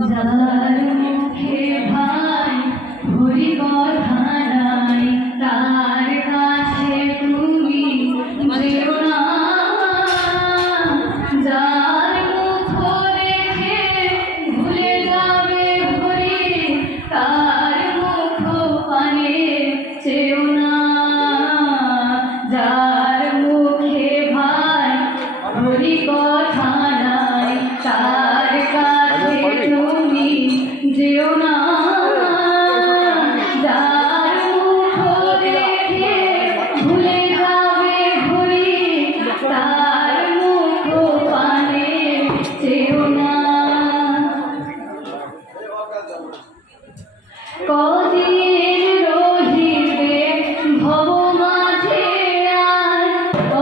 যার মুখে ভাই ভরি কথা নাই, তার কাছে তুমি যেও না। যার মুখ দেখে ভুলে যাবে ভরি, তার মুখ পানে চেও না। যার মুখে ভাই ভরি কথা নাই, তার কাছে তুমি যেও না। যার মুখ দেখে ভুলে যাবে ভরি, তার মুখ পানে চেও না। কদিন রহিবে ভব মাঝে আর,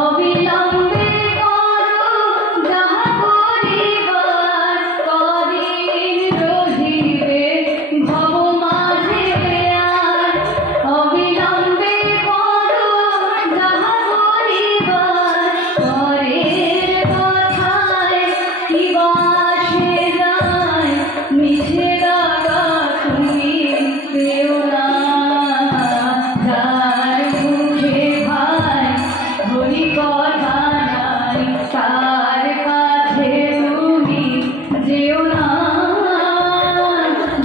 অবিলম্বে করো যাহা করিবার। কদিন রহিবে ভব মাঝে আর, অবিলম্বে করো যাহা করিবার। পরের কথায় কি বাসে যায়, মিছে লাগা তুমি পেও না। যার মুখে ভাই ভরি কথা নাই, তার কাছে তুমি যেও না।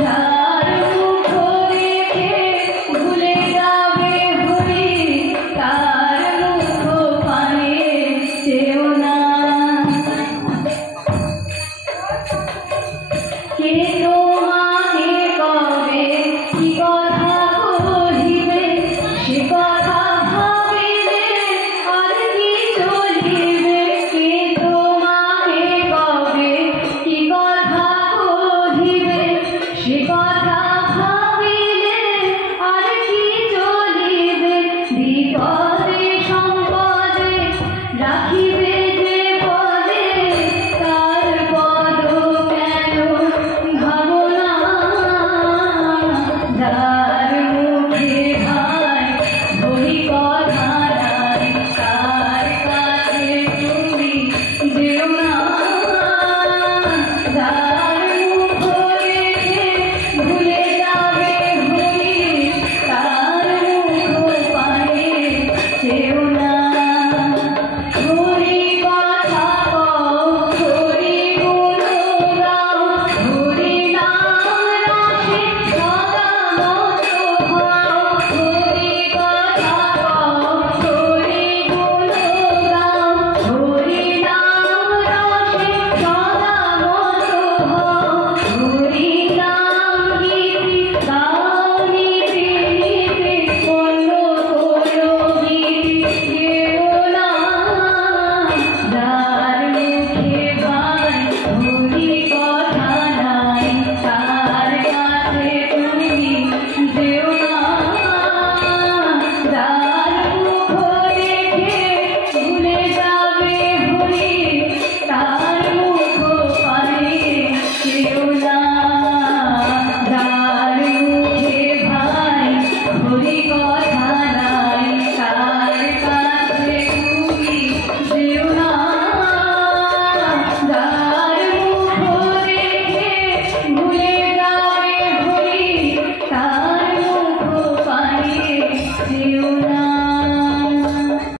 যার মুখ দেখে ভুলে যাবে ভরি, তার মুখ পানে চেও না। কে